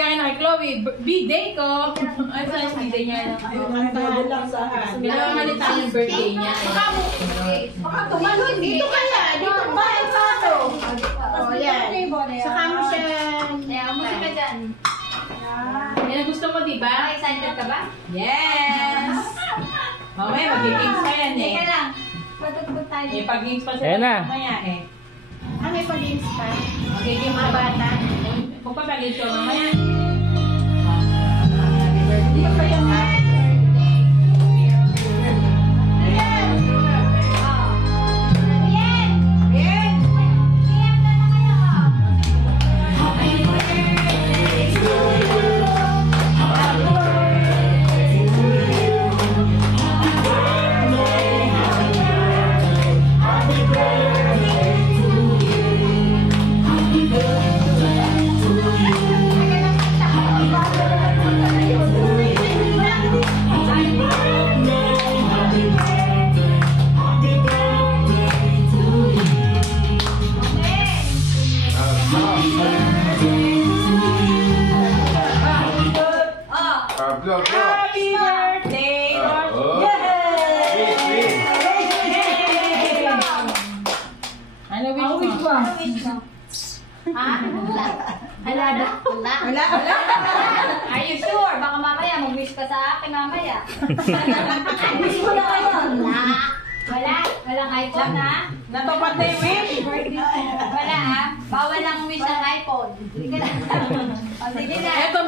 kaya na kay Chloe, B-day ko. Ay, saan yung B-day niya? Ginawa nga ni Tanya yung birthday niya. Baka tumalon. Dito kaya. Dito ba? Ito. Oh, yan. Saka mo siya. Kaya mo ka dyan. Yan ang gusto mo, di ba? Excited ka ba? Yes! Mamaya, mag-games pa yan eh. Teka lang. Patugtog tayo. Eh, pag-games pa Ayan na. mamaya eh. May pag-games pa. Magiging mga bata. Kung papagalit ko mamaya. Happy birthday. Happy birthday! Yay! Ano wish mo? Ha? Wala. Wala. Are you sure? Baka mamaya mag-wish ka sa akin mamaya. Wish mo na ngayon. Wala. Walang iPhone ha? Natupad na yung wish? Wala ha? Bawal ang wish ng iPhone. Sige na. O, sige na. Eto,